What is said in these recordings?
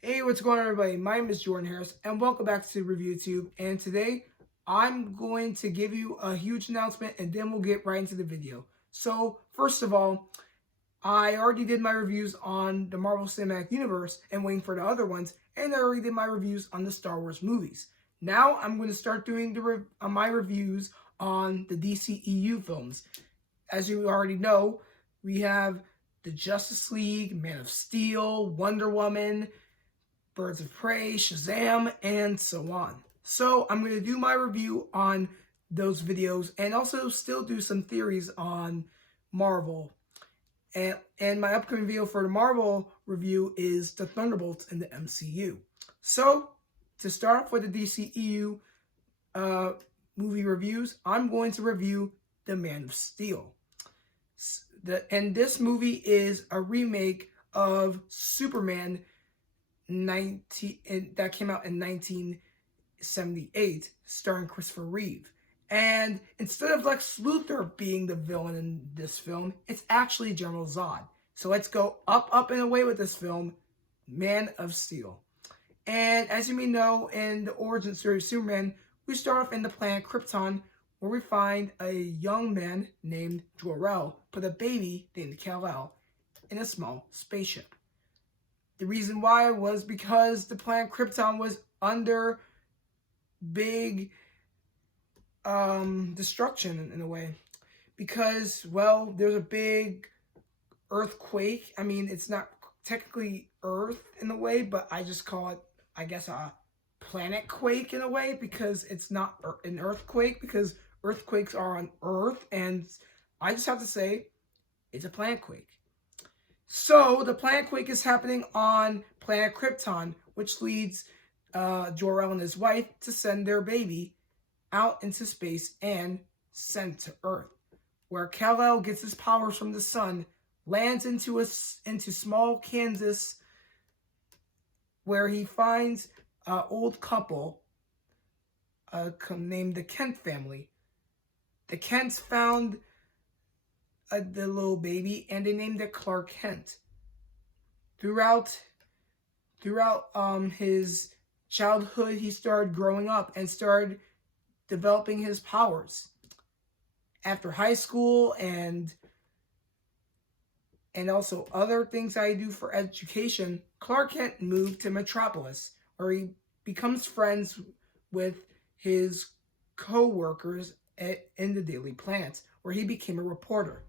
Hey, what's going on, everybody? My name is Jordan Harris, and welcome back to ReviewTube. And today, I'm going to give you a huge announcement, and then we'll get right into the video. So, first of all, I already did my reviews on the Marvel Cinematic Universe and waiting for the other ones, and I already did my reviews on the Star Wars movies. Now, I'm going to start doing my reviews on the DCEU films. As you already know, we have the Justice League, Man of Steel, Wonder Woman, Birds of Prey, Shazam, and so on. So I'm going to do my review on those videos and also still do some theories on Marvel. And my upcoming video for the Marvel review is the Thunderbolts in the MCU. So to start off with the DCEU movie reviews, I'm going to review The Man of Steel. And this movie is a remake of Superman 19 that came out in 1978, starring Christopher Reeve. And instead of Lex Luthor being the villain in this film, it's actually General Zod. So let's go up and away with this film, Man of Steel. And as you may know, in the origin story of Superman, we start off in the planet Krypton, where we find a young man named Jor-El put a baby named Kal-El in a small spaceship. The reason why was because the planet Krypton was under big destruction in a way. Because, well, there's a big earthquake. I mean, it's not technically Earth in a way, but I just call it, I guess, a planet quake in a way, because it's not an earthquake, because earthquakes are on Earth, and I just have to say, it's a planet quake. So the planet quake is happening on planet Krypton, which leads Jor-El and his wife to send their baby out into space and sent to Earth, where Kal-El gets his powers from the sun, lands into small Kansas, where he finds an old couple named the Kent family. The Kents found the little baby, and they named it Clark Kent. Throughout his childhood, he started growing up and started developing his powers. After high school and also other things I do for education, Clark Kent moved to Metropolis, where he becomes friends with his co-workers in the Daily Planet, where he became a reporter.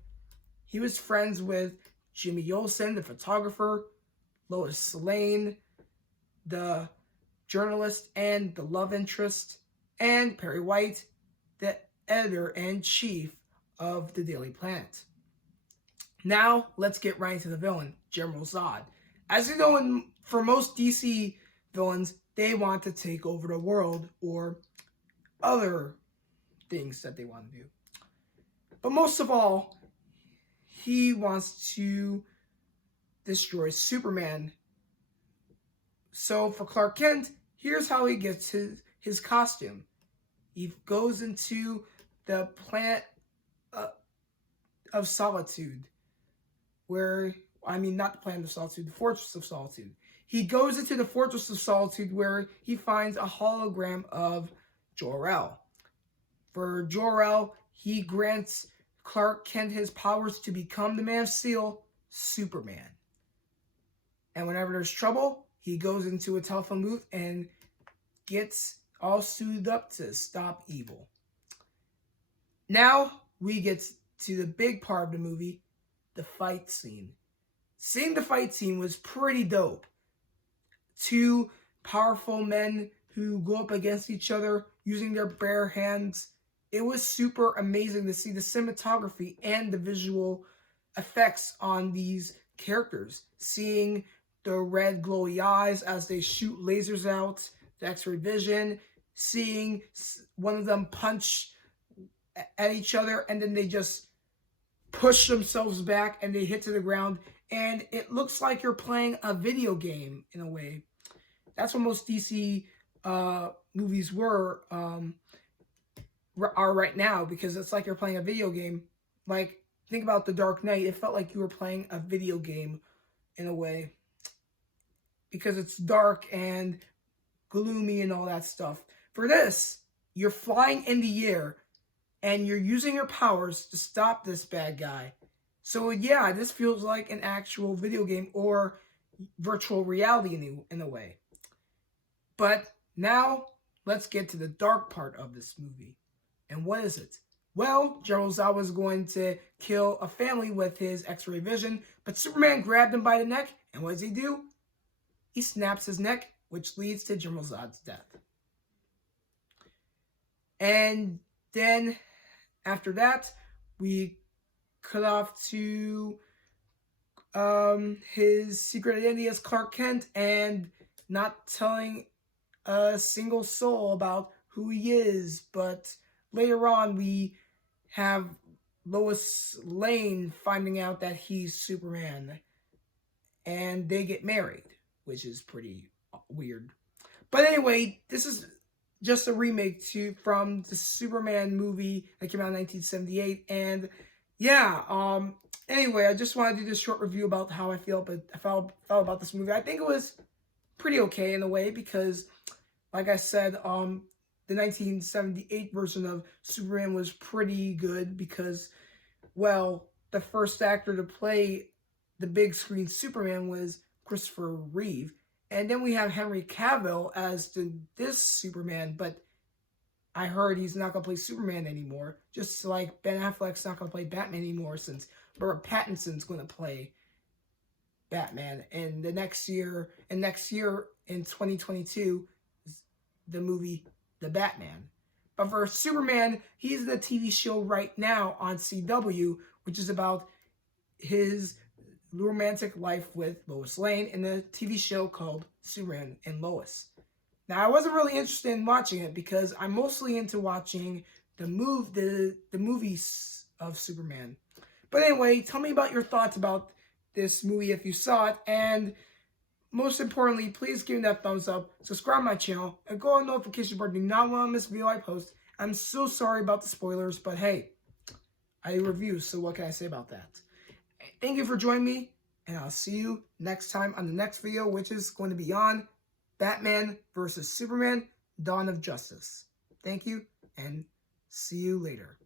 He was friends with Jimmy Olsen, the photographer, Lois Lane, the journalist and the love interest, and Perry White, the editor-in-chief of the Daily Planet. Now, let's get right into the villain, General Zod. As you know, for most DC villains, they want to take over the world or other things that they want to do. But most of all, he wants to destroy Superman. So for Clark Kent, here's how he gets his costume. He goes into the planet of Solitude, not the planet of Solitude, the Fortress of Solitude. He goes into the Fortress of Solitude, where he finds a hologram of Jor-El. For Jor-El, he grants Clark Kent his powers to become the Man of Steel, Superman. And whenever there's trouble, he goes into a telephone booth and gets all suited up to stop evil. Now we get to the big part of the movie, the fight scene. Seeing the fight scene was pretty dope. Two powerful men who go up against each other using their bare hands. It was super amazing to see the cinematography and the visual effects on these characters. Seeing the red glowy eyes as they shoot lasers out, the X-ray vision, seeing one of them punch at each other and then they just push themselves back and they hit to the ground, and it looks like you're playing a video game in a way. That's what most DC movies are right now, because it's like you're playing a video game. Like, think about The Dark Knight. It felt like you were playing a video game in a way. because it's dark and gloomy and all that stuff. For this, you're flying in the air and you're using your powers to stop this bad guy. So yeah, this feels like an actual video game or virtual reality in a way. But now, let's get to the dark part of this movie. And what is it? Well, General Zod was going to kill a family with his X-ray vision, but Superman grabbed him by the neck, and what does he do? He snaps his neck, which leads to General Zod's death. And then, after that, we cut off to his secret identity as Clark Kent and not telling a single soul about who he is. But later on, we have Lois Lane finding out that he's Superman, and they get married, which is pretty weird. But anyway, this is just a remake from the Superman movie that came out in 1978, and yeah, anyway, I just wanted to do this short review about how I felt about this movie. I think it was pretty okay in a way because, like I said, the 1978 version of Superman was pretty good because, well, the first actor to play the big screen Superman was Christopher Reeve. And then we have Henry Cavill as this Superman, but I heard he's not going to play Superman anymore. Just like Ben Affleck's not going to play Batman anymore since Robert Pattinson's going to play Batman. And next year in 2022, the movie The Batman. But for Superman, he's in the TV show right now on CW, which is about his romantic life with Lois Lane in the TV show called Superman and Lois. Now, I wasn't really interested in watching it because I'm mostly into watching the movies of Superman. But anyway, tell me about your thoughts about this movie if you saw it, and most importantly, please give me that thumbs up, subscribe to my channel, and go on the notification bar. Do not want to miss a video I post. I'm so sorry about the spoilers, but hey, I review, so what can I say about that? Thank you for joining me, and I'll see you next time on the next video, which is going to be on Batman vs. Superman, Dawn of Justice. Thank you, and see you later.